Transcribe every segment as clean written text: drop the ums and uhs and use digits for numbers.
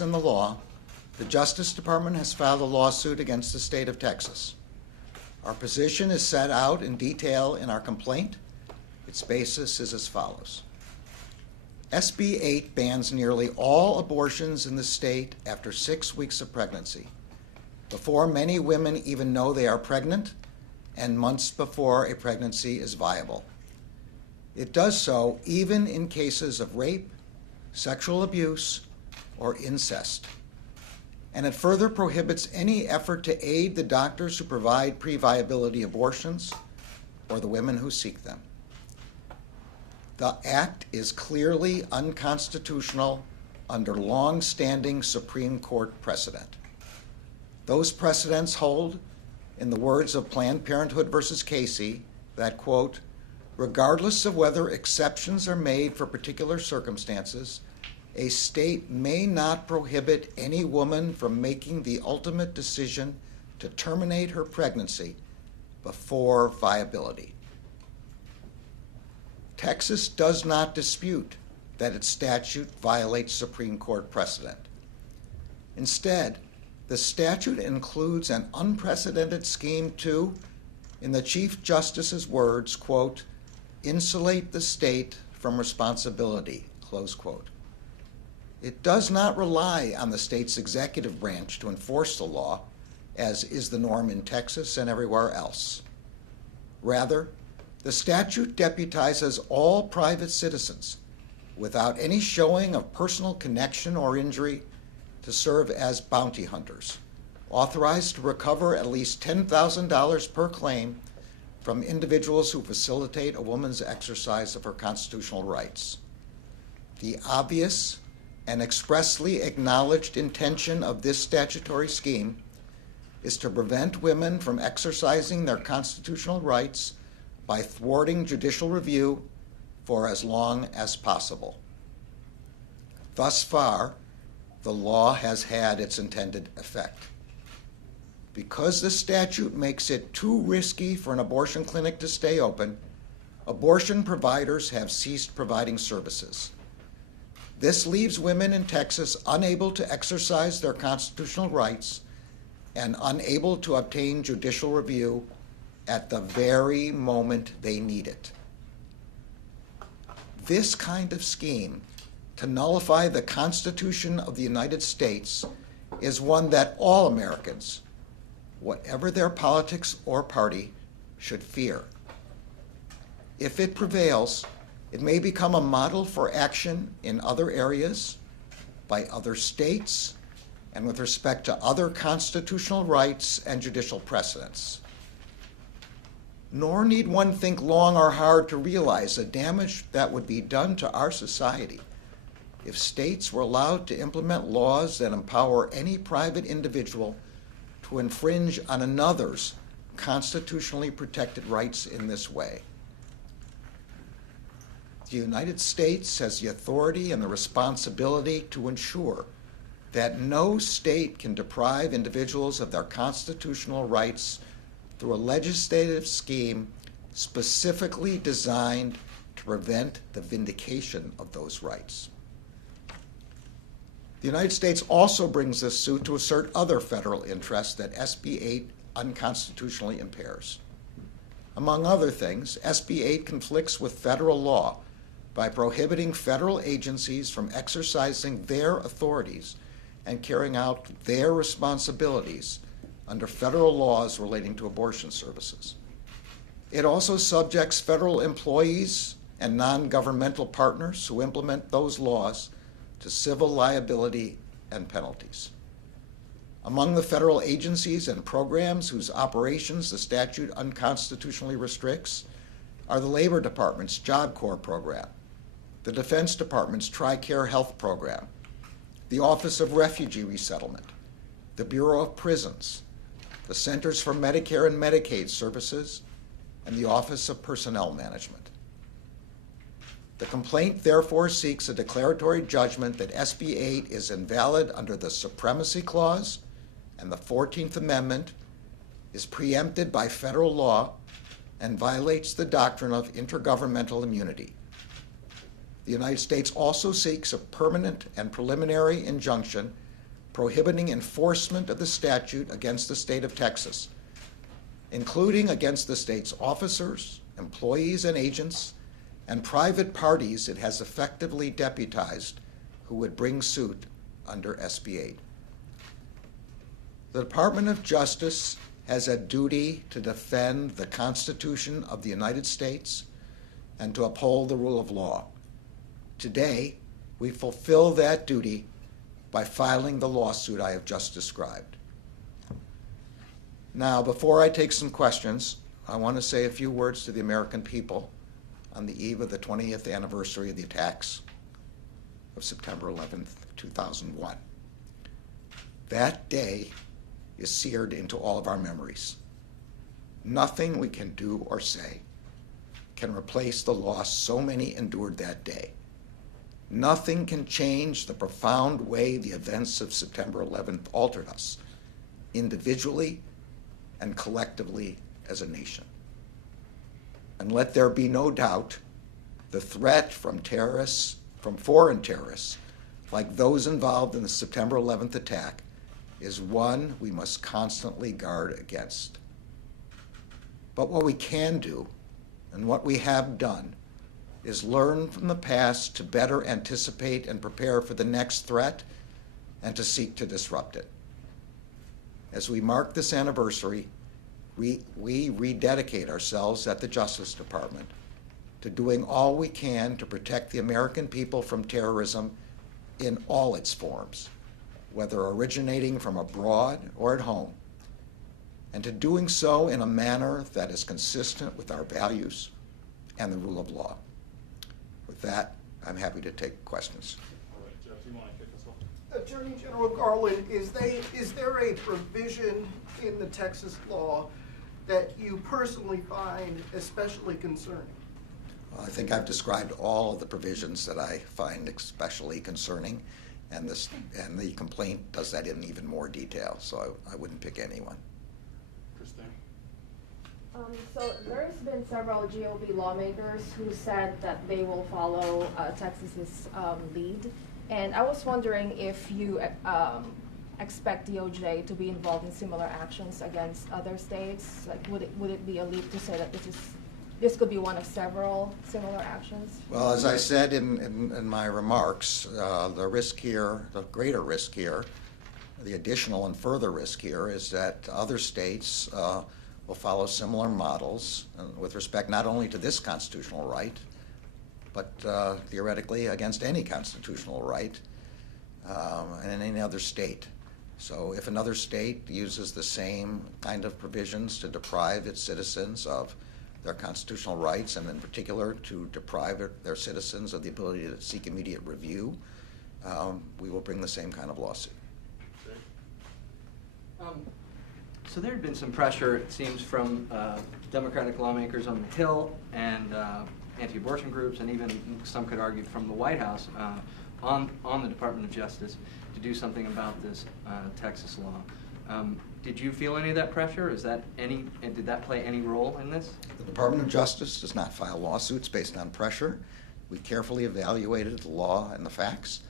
in the law, the Justice Department has filed a lawsuit against the state of Texas. Our position is set out in detail in our complaint. Its basis is as follows. SB 8 bans nearly all abortions in the state after 6 weeks of pregnancy, before many women even know they are pregnant, and months before a pregnancy is viable. It does so even in cases of rape, sexual abuse, or incest. And it further prohibits any effort to aid the doctors who provide pre-viability abortions or the women who seek them. The act is clearly unconstitutional under long-standing Supreme Court precedent. Those precedents hold, in the words of Planned Parenthood versus Casey, that, quote, regardless of whether exceptions are made for particular circumstances, a state may not prohibit any woman from making the ultimate decision to terminate her pregnancy before viability. Texas does not dispute that its statute violates Supreme Court precedent. Instead, the statute includes an unprecedented scheme to, in the Chief Justice's words, quote, insulate the state from responsibility, close quote. It does not rely on the state's executive branch to enforce the law, as is the norm in Texas and everywhere else. Rather, the statute deputizes all private citizens, without any showing of personal connection or injury, to serve as bounty hunters, authorized to recover at least $10,000 per claim from individuals who facilitate a woman's exercise of her constitutional rights. The obvious and expressly acknowledged intention of this statutory scheme is to prevent women from exercising their constitutional rights by thwarting judicial review for as long as possible. Thus far, the law has had its intended effect. Because the statute makes it too risky for an abortion clinic to stay open, abortion providers have ceased providing services. This leaves women in Texas unable to exercise their constitutional rights and unable to obtain judicial review at the very moment they need it. This kind of scheme to nullify the Constitution of the United States is one that all Americans, whatever their politics or party, should fear. If it prevails, it may become a model for action in other areas, by other states, and with respect to other constitutional rights and judicial precedents. Nor need one think long or hard to realize the damage that would be done to our society if states were allowed to implement laws that empower any private individual to infringe on another's constitutionally protected rights in this way. The United States has the authority and the responsibility to ensure that no state can deprive individuals of their constitutional rights through a legislative scheme specifically designed to prevent the vindication of those rights. The United States also brings this suit to assert other federal interests that SB 8 unconstitutionally impairs. Among other things, SB 8 conflicts with federal law by prohibiting federal agencies from exercising their authorities and carrying out their responsibilities under federal laws relating to abortion services. It also subjects federal employees and non-governmental partners who implement those laws to civil liability and penalties. Among the federal agencies and programs whose operations the statute unconstitutionally restricts are the Labor Department's Job Corps program, the Defense Department's TRICARE Health program, the Office of Refugee Resettlement, the Bureau of Prisons, the Centers for Medicare and Medicaid Services, and the Office of Personnel Management. The complaint therefore seeks a declaratory judgment that SB 8 is invalid under the Supremacy Clause and the 14th Amendment, is preempted by federal law, and violates the doctrine of intergovernmental immunity. The United States also seeks a permanent and preliminary injunction prohibiting enforcement of the statute against the state of Texas, including against the state's officers, employees and agents, and private parties it has effectively deputized who would bring suit under SB 8. The Department of Justice has a duty to defend the Constitution of the United States and to uphold the rule of law. Today, we fulfill that duty by filing the lawsuit I have just described. Now, before I take some questions, I want to say a few words to the American people on the eve of the 20th anniversary of the attacks of September 11th, 2001. That day is seared into all of our memories. Nothing we can do or say can replace the loss so many endured that day. Nothing can change the profound way the events of September 11th altered us, individually and collectively as a nation. And let there be no doubt, the threat from terrorists, from foreign terrorists, like those involved in the September 11th attack, is one we must constantly guard against. But what we can do, and what we have done, is learn from the past to better anticipate and prepare for the next threat and to seek to disrupt it. As we mark this anniversary, we rededicate ourselves at the Justice Department to doing all we can to protect the American people from terrorism in all its forms, whether originating from abroad or at home, and to doing so in a manner that is consistent with our values and the rule of law. With that, I'm happy to take questions. All right, Jeff, do you want to kick us off? Attorney General Garland, is there a provision in the Texas law that you personally find especially concerning? Well, I think I've described all of the provisions that I find especially concerning, and the complaint does that in even more detail, so I wouldn't pick any one. Christine? So there's been several GOP lawmakers who said that they will follow Texas's lead, and I was wondering if you expect DOJ to be involved in similar actions against other states. Like, would it be a leap to say that this could be one of several similar actions? Well, as I said in my remarks, the risk here, the greater risk here, the additional and further risk here is that other states will follow similar models with respect not only to this constitutional right, but theoretically against any constitutional right in any other state. So if another state uses the same kind of provisions to deprive its citizens of their constitutional rights, and in particular to deprive their citizens of the ability to seek immediate review, we will bring the same kind of lawsuit. So there had been some pressure, it seems, from Democratic lawmakers on the Hill and anti-abortion groups, and even some could argue from the White House on the Department of Justice to do something about this Texas law. Did you feel any of that pressure? Did that play any role in this? The Department of Justice does not file lawsuits based on pressure. We carefully evaluated the law and the facts,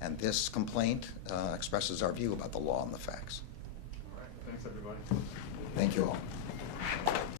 and this complaint expresses our view about the law and the facts. All right, thanks everybody. Thank you all.